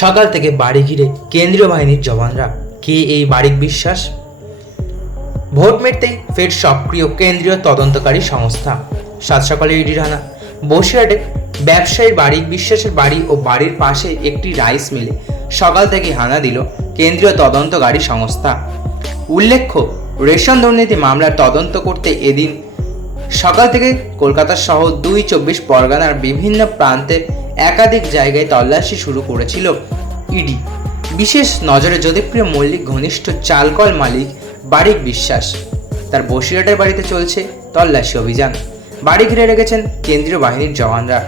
সকাল থেকে বাড়ি ঘিরে কেন্দ্রীয় বাহিনীর জওয়ানরা। কে এই বারিক বিশ্বাস? ভোট মিটতেই ফের সক্রিয় কেন্দ্রীয় তদন্তকারী সংস্থা। সাত সকালে ইডির হানা। বসিরহাটে ব্যবসায়ী বারিক বিশ্বাসের বাড়ি ও বাড়ির পাশে একটি রাইস মিলে সকাল থেকে হানা দিল কেন্দ্রীয় তদন্তকারী সংস্থা। উল্লেখ্য, রেশন দুর্নীতি মামলার তদন্ত করতে এদিন সকাল থেকে কলকাতা সহ ২ পরগনার বিভিন্ন প্রান্তে একাধিক জায়গায় তল্লাশি শুরু করেছিল ইডি। বিশেষ নজরে জ্যোতিপ্রিয় মল্লিক ঘনিষ্ঠ চালকল মালিক বারিক বিশ্বাস। তার বসিরহাটের বাড়িতে চলছে তল্লাশি অভিযান। বাড়ি ঘিরে রেখেছেন কেন্দ্রীয় বাহিনীর জওয়ানরা।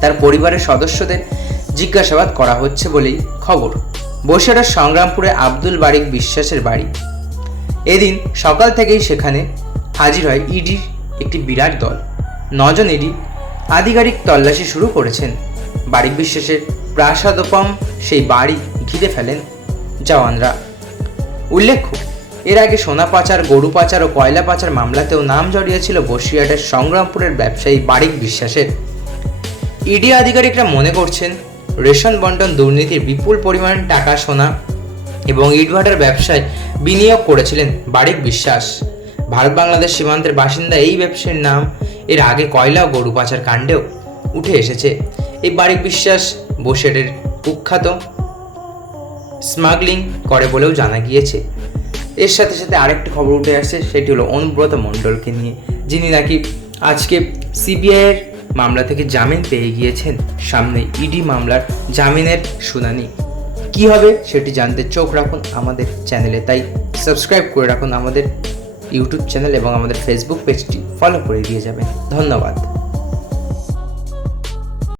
তার পরিবারের সদস্যদের জিজ্ঞাসাবাদ করা হচ্ছে বলেই খবর। বসিরহাটের সংগ্রামপুরে আব্দুল বারিক বিশ্বাসের বাড়ি। এদিন সকাল থেকেই সেখানে হাজির হয় ইডির একটি বিরাট দল। ৯ জন ইডি আধিকারিক তল্লাশি শুরু করেছেন। বারিক বিশ্বাসের প্রাসাদোপম সেই বাড়ি ঘিরে ফেলেন জওয়ানরা। উল্লেখ্য, এর আগে সোনা পাচার, গরু পাচার ও কয়লা পাচার মামলাতেও নাম জড়িয়েছিল বসিরহাটের সংগ্রামপুরের ব্যবসায়ী বারিক বিশ্বাসের। ইডি আধিকারিকরা মনে করছেন, রেশন বন্টন দুর্নীতির বিপুল পরিমাণ টাকা, সোনা এবং ইটভাটার ব্যবসায় বিনিয়োগ করেছিলেন বারিক বিশ্বাস। ভারত বাংলাদেশ সীমান্তের বাসিন্দা এই ব্যবসায়ীর নাম এর আগে কয়লা ও গরু পাচার কাণ্ডেও উঠে এসেছে। এই বারিক বিশ্বাস বসিরহাটের কুখ্যাত স্মাগলিং করে বলেও জানা গিয়েছে। এর সাথে সাথে আরেকটি খবর উঠে আসছে, সেটি হলো অনুব্রত মণ্ডলকে নিয়ে, যিনি নাকি আজকে সিবিআইয়ের মামলা থেকে জামিন পেয়ে গিয়েছেন। সামনে ইডি মামলার জামিনের শুনানি। কি হবে সেটি জানতে চোখ রাখুন আমাদের চ্যানেলে। তাই সাবস্ক্রাইব করে রাখুন আমাদের ইউটিউব চ্যানেল এবং আমাদের ফেসবুক পেজটি ফলো করে দিয়ে যাবেন। ধন্যবাদ।